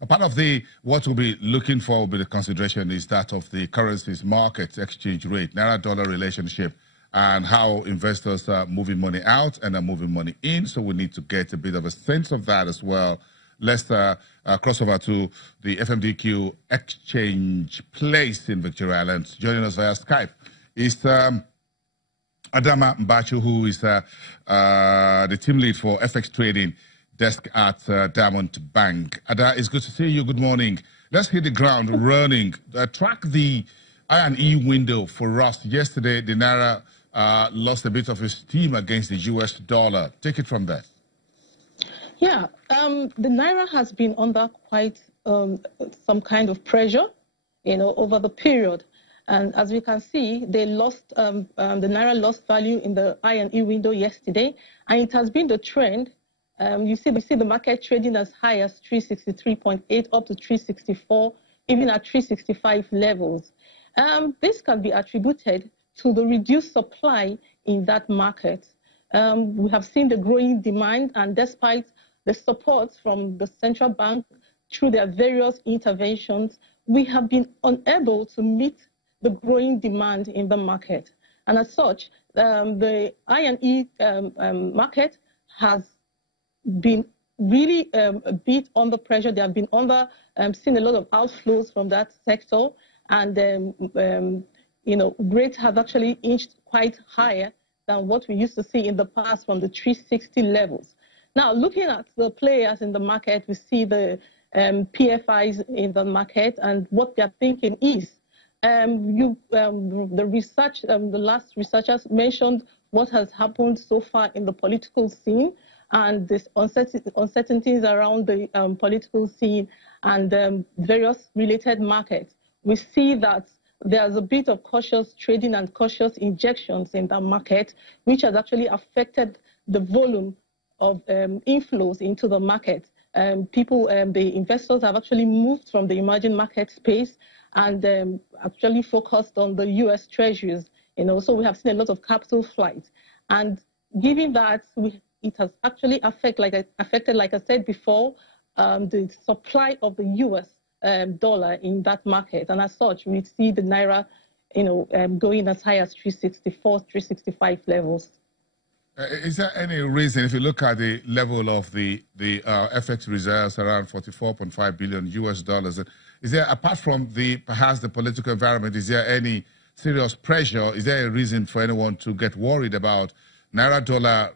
A part of what we'll be looking for will be the consideration is that of the currencies market exchange rate, Naira-dollar relationship, and how investors are moving money out and are moving money in. So we need to get a bit of a sense of that as well. Let's cross over to the FMDQ exchange place in Victoria Island. Joining us via Skype is Adama Mbachu, who is the team lead for FX trading desk at Diamond Bank. Ada, it's good to see you. Good morning. Let's hit the ground running. Track the I&E window for us. Yesterday, the Naira lost a bit of its steam against the US dollar. Take it from there. Yeah, the Naira has been under quite some kind of pressure, over the period. And as we can see, they lost, the Naira lost value in the I&E window yesterday, and it has been the trend. We see the market trading as high as 363.8 up to 364, even at 365 levels. This can be attributed to the reduced supply in that market. We have seen the growing demand, and despite the support from the central bank through their various interventions, we have been unable to meet the growing demand in the market. And as such, the I&E market has been really a bit under pressure. They have been seen a lot of outflows from that sector, and rates have actually inched quite higher than what we used to see in the past from the 360 levels. Now, looking at the players in the market, we see the PFIs in the market, and what they're thinking is, the last researchers mentioned what has happened so far in the political scene and this uncertainties around the political scene and various related markets. We see that there's a bit of cautious trading and cautious injections in the market, which has actually affected the volume of inflows into the market. The investors have actually moved from the emerging market space and actually focused on the U.S. treasuries. So we have seen a lot of capital flight, and given that it has actually affected, like I said before, the supply of the U.S. Dollar in that market, and as such, we see the Naira, going as high as 364, 365 levels. Is there any reason, if you look at the level of the FX reserves around 44.5 billion US dollars, is there, apart from perhaps the political environment, is there any serious pressure? Is there a reason for anyone to get worried about Naira dollar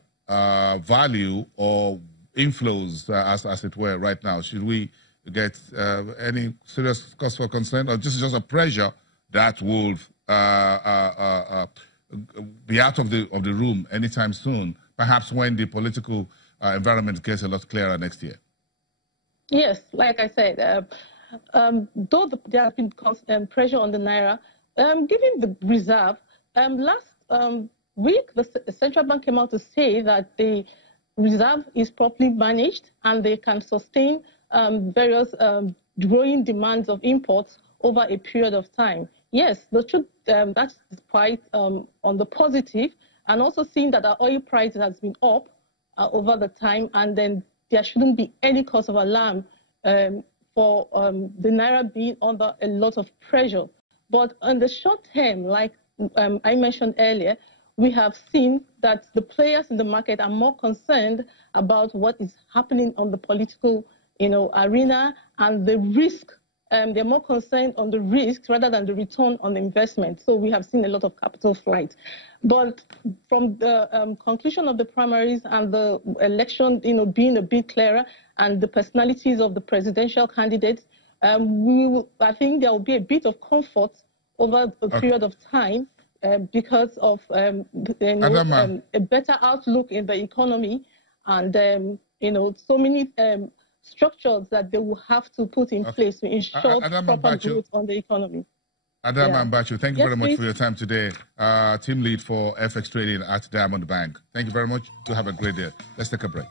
value or inflows, as it were, right now? Should we get any serious cause for concern, or this is just a pressure that will be out of the room anytime soon, perhaps when the political environment gets a lot clearer next year? Yes, like I said, though there has been constant pressure on the Naira, given the reserve, last week the central bank came out to say that the reserve is properly managed and they can sustain various growing demands of imports over a period of time. Yes, the truth, that's quite on the positive, and also seeing that our oil price has been up over the time, and then there shouldn't be any cause of alarm for the Naira being under a lot of pressure. But on the short term, like I mentioned earlier, we have seen that the players in the market are more concerned about what is happening on the political arena and the risk. They're more concerned on the risk rather than the return on investment. So we have seen a lot of capital flight. But from the conclusion of the primaries and the election, being a bit clearer, and the personalities of the presidential candidates, I think there will be a bit of comfort over a period of time because of a better outlook in the economy, and so many structures that they will have to put in place to ensure proper growth on the economy. Adama Mbachu, thank you very much for your time today. Team lead for FX trading at Diamond Bank. Thank you very much. To have a great day. Let's take a break.